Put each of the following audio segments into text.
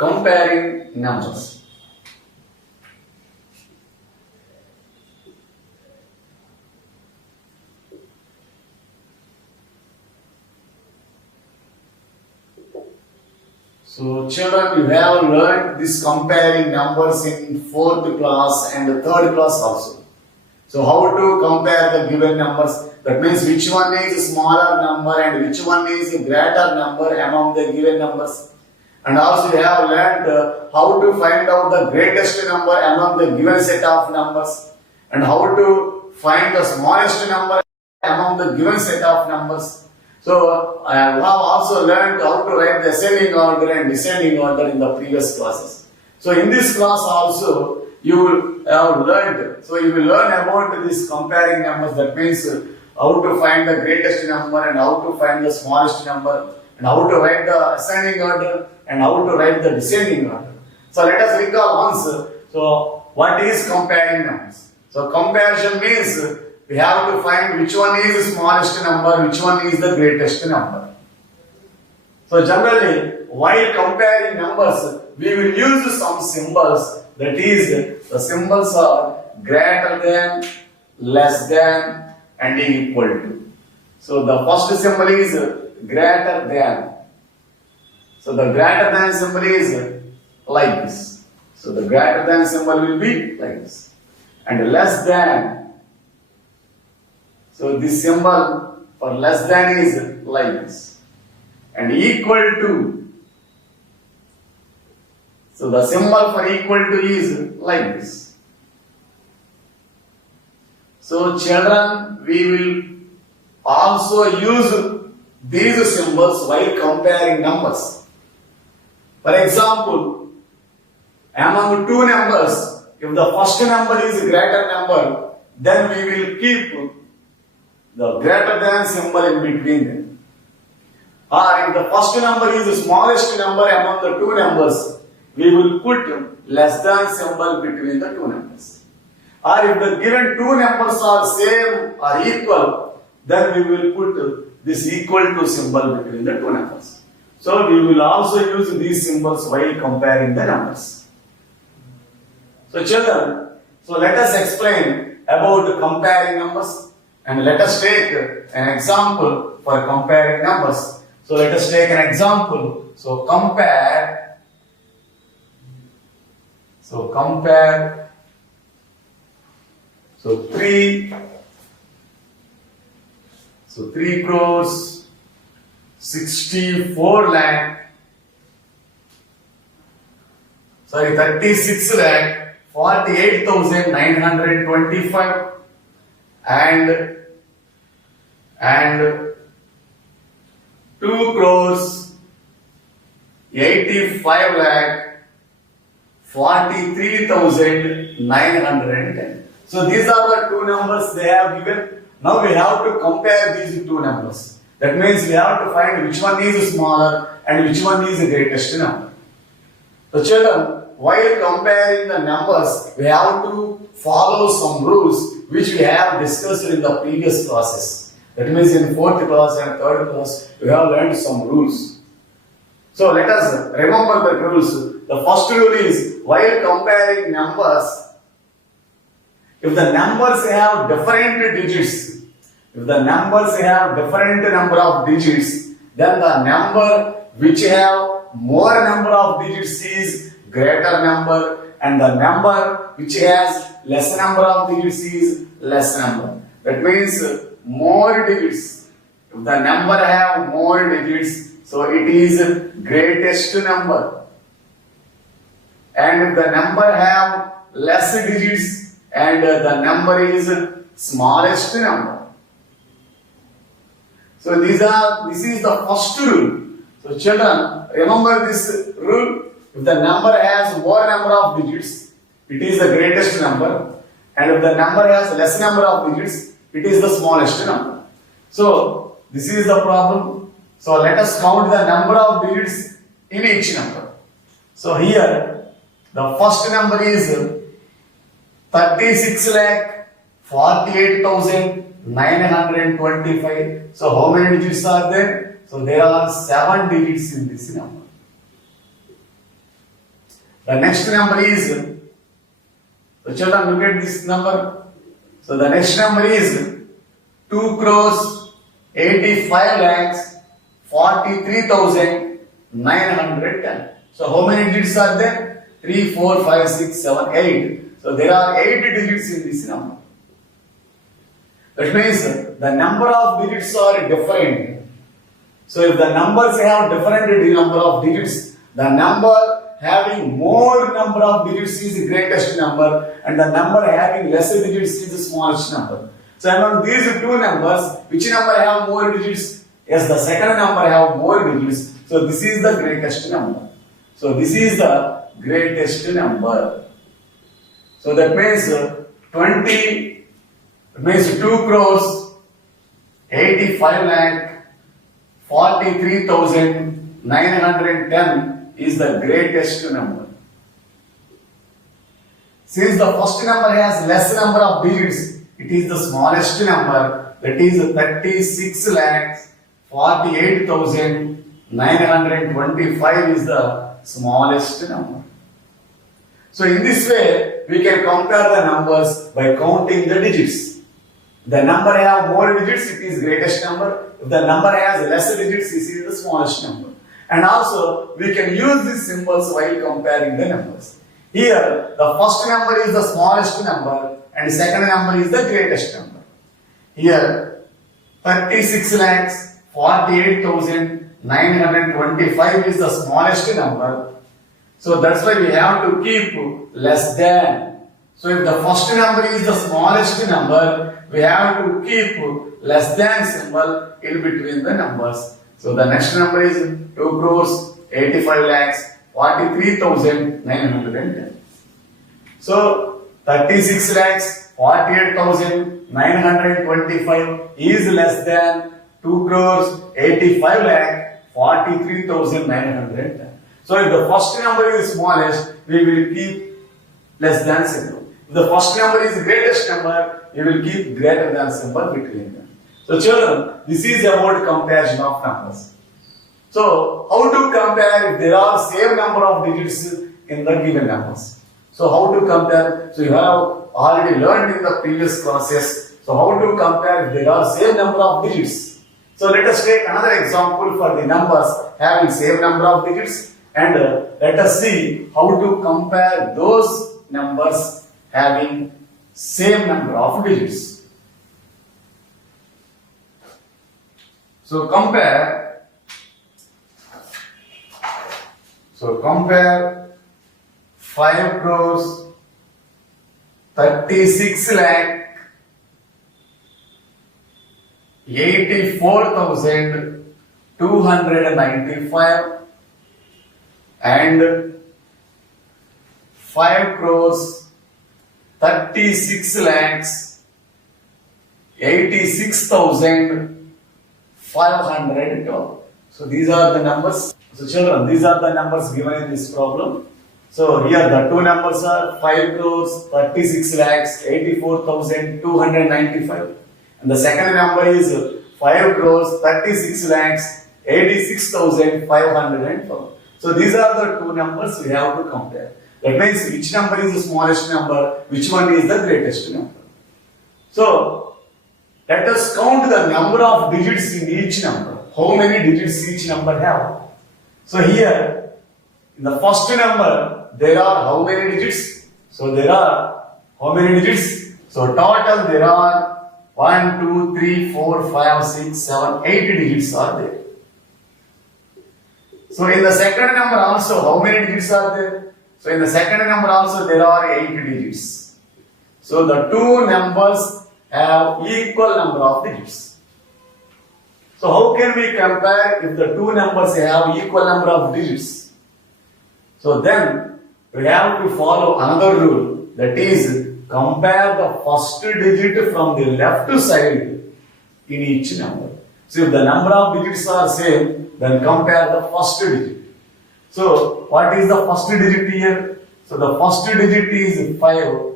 Comparing numbers. So children, you have learned this comparing numbers in 4th class and 3rd class also. So how to compare the given numbers? That means which one is a smaller number and which one is a greater number among the given numbers. And also you have learned how to find out the greatest number among the given set of numbers and how to find the smallest number among the given set of numbers. So I have also learned how to write the ascending order and descending order in the previous classes. So in this class also you will have learned. So you will learn about this comparing numbers. That means how to find the greatest number and how to find the smallest number and how to write the ascending order and how to write the descending order. So let us recall once. So what is comparing numbers? So comparison means we have to find which one is the smallest number, which one is the greatest number. So generally, while comparing numbers, we will use some symbols. That is, the symbols are greater than, less than, and equal to. So the first symbol is greater than. So the greater than symbol is like this. So the greater than symbol will be like this. And less than. So this symbol for less than is like this. And equal to. So the symbol for equal to is like this. So children, we will also use these symbols while comparing numbers. For example, among two numbers, if the first number is a greater number, then we will keep the greater than symbol in between them. Or if the first number is the smallest number among the two numbers, we will put less than symbol between the two numbers. Or if the given two numbers are same or equal, then we will put this equal to symbol between the two numbers. So we will also use these symbols while comparing the numbers. So children, so let us explain about comparing numbers. And let us take an example for comparing numbers. So let us take an example. So compare. So 3 crores 64 lakh. 36 lakh 48,925 and 2 crores 85 lakh 43,910. So these are the two numbers they have given. Now we have to compare these two numbers. That means we have to find which one is smaller and which one is the greatest number. So children, while comparing the numbers, we have to follow some rules which we have discussed in the previous classes. That means in 4th class and 3rd class, we have learned some rules. So let us remember the rules. The first rule is, while comparing numbers, if the numbers have different digits, if the numbers have different number of digits, then the number which have more number of digits is greater number, and the number which has less number of digits is less number. That means more digits. If the number have more digits, so it is greatest number. And if the number have less digits, and the number is smallest number. So this is the first rule. So children, remember this rule. If the number has more number of digits, it is the greatest number. And if the number has less number of digits, it is the smallest number. So this is the problem. So let us count the number of digits in each number. So here, the first number is 36 lakh 48,925. So how many digits are there? So there are 7 digits in this number. The next number is, so children look at this number. So the next number is 2 crores 85 lakhs 43,910. So how many digits are there? 3, 4, 5, 6, 7, 8. So there are 8 digits in this number. That means the number of digits are different. So if the numbers have different number of digits, the number having more number of digits is the greatest number, and the number having lesser digits is the smallest number. So among these two numbers, which number have more digits? Yes, the second number have more digits. So this is the greatest number. So this is the greatest number. So that means 20 means 2 crores 85 lakh 43,910 is the greatest number. Since the first number has less number of digits, it is the smallest number, that is 36 lakhs 48,925 is the smallest number. So in this way, we can compare the numbers by counting the digits. The number have more digits, it is greatest number. If the number has less digits, this is the smallest number. And also, we can use these symbols while comparing the numbers. Here, the first number is the smallest number and the second number is the greatest number. Here, 36 lakhs 48,925 is the smallest number. So that's why we have to keep less than. So if the first number is the smallest number, we have to keep less than symbol in between the numbers. So the next number is 2 crores 85 lakhs 43,910. So 36 lakhs 48,925 is less than 2 crores 85 lakh 43,910. So if the first number is smallest, we will keep less than symbol. If the first number is the greatest number, we will keep greater than symbol between them. So children, this is about comparison of numbers. So how to compare if there are same number of digits in the given numbers? So how to compare? So you have already learned in the previous classes. So how to compare if there are same number of digits? So let us take another example for the numbers having same number of digits, and let us see how to compare those numbers having same number of digits. So compare 5 crores 36 lakh 84,295 and 5 crores 36 lakhs 86,512. So these are the numbers. So children, these are the numbers given in this problem. So here the two numbers are 5 crores 36 lakhs 84,295 and the second number is 5 crores 36 lakhs 86,512. So these are the two numbers we have to compare. That means which number is the smallest number, which one is the greatest number. So let us count the number of digits in each number. How many digits each number have? So here, in the first number, there are how many digits? So there are how many digits? So total there are 1, 2, 3, 4, 5, 6, 7, 8 digits are there. So in the second number also, how many digits are there? So in the second number also there are 8 digits. So the two numbers have equal number of digits. So how can we compare if the two numbers have equal number of digits? So then we have to follow another rule, that is compare the first digit from the left side in each number. So if the number of digits are same, then compare the first digit. So what is the first digit here? So the first digit is 5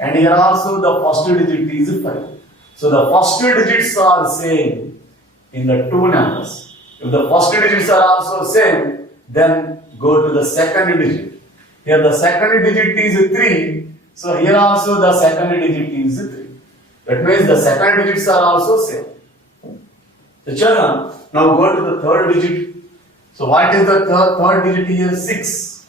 and here also the first digit is 5. So the first digits are same in the two numbers. If the first digits are also same, then go to the second digit. Here the second digit is 3. So here also the second digit is 3. That means the second digits are also same. So children, now go to the third digit. So what is the third digit here? 6.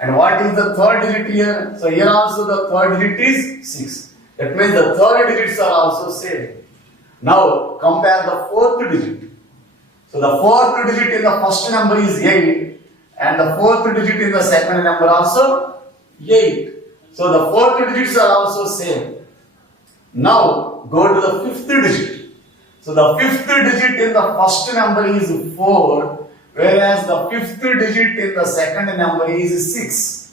And what is the third digit here? So here also the third digit is 6. That means the third digits are also same. Now compare the fourth digit. So the fourth digit in the first number is 8 and the fourth digit in the second number also 8. So the fourth digits are also same. Now go to the fifth digit. So the fifth digit in the first number is 4, whereas the fifth digit in the second number is 6.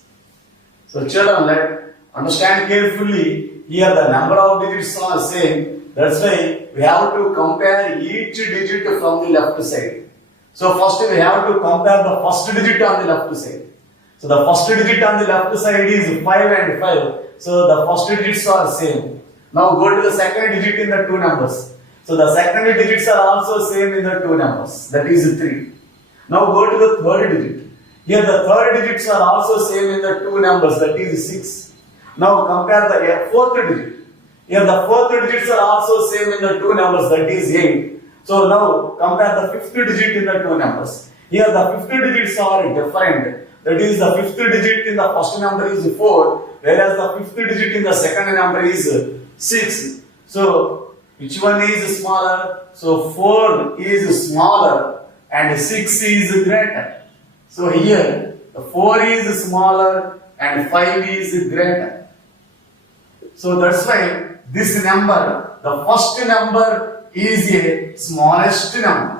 So children, let's understand carefully. Here the number of digits are same. That's why we have to compare each digit from the left side. So first we have to compare the first digit on the left side. So the first digit on the left side is 5 and 5. So the first digits are same. Now go to the second digit in the two numbers. So the second digits are also same in the two numbers. That is 3. Now go to the third digit. Here the third digits are also same in the two numbers. That is 6. Now compare the fourth digit. Here the fourth digits are also same in the two numbers. That is 8. So now compare the fifth digit in the two numbers. Here the fifth digits are different. That is the fifth digit in the first number is 4, whereas the fifth digit in the second number is 6. So which one is smaller? So 4 is smaller and 6 is greater. So here the 4 is smaller and 5 is greater. So that's why this number, the first number is a smallest number.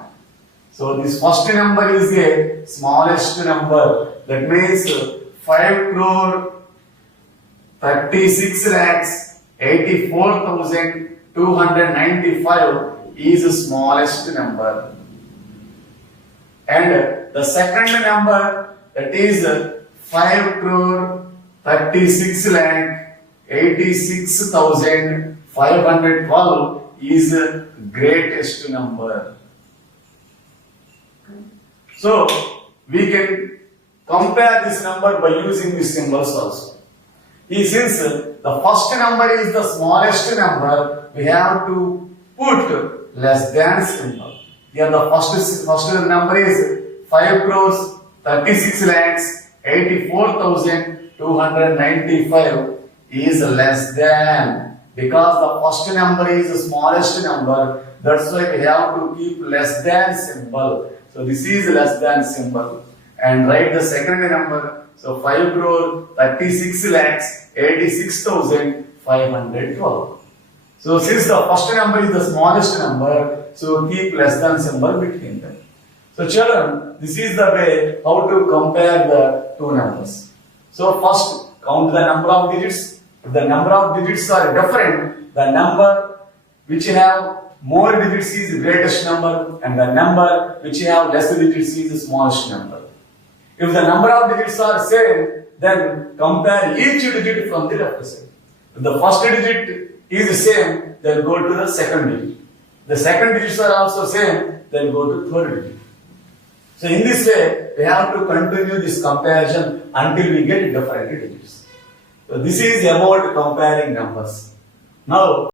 So this first number is a smallest number. That means 5 crore 36 lakhs 84,295 is the smallest number. And the second number, that is 5 crore 36 lakh 86,512 is the greatest number. So we can compare this number by using these symbols also. Since the first number is the smallest number, we have to put less than symbol. Here the first number is 5 crores 36 lakhs 84,295 is less than, because the first number is the smallest number. That's why we have to keep less than symbol. So this is less than symbol. And write the second number. So 5 crore 36 lakhs 86,512. So since the first number is the smallest number, so keep less than symbol between them. So children, this is the way how to compare the two numbers. So first count the number of digits. If the number of digits are different, the number which have more digits is the greatest number, and the number which have less digits is the smallest number. If the number of digits are same, then compare each digit from the left side. If the first digit is the same, then go to the second digit. The second digits are also same, then go to third digit. So in this way, we have to continue this comparison until we get different digits. So this is about comparing numbers. Now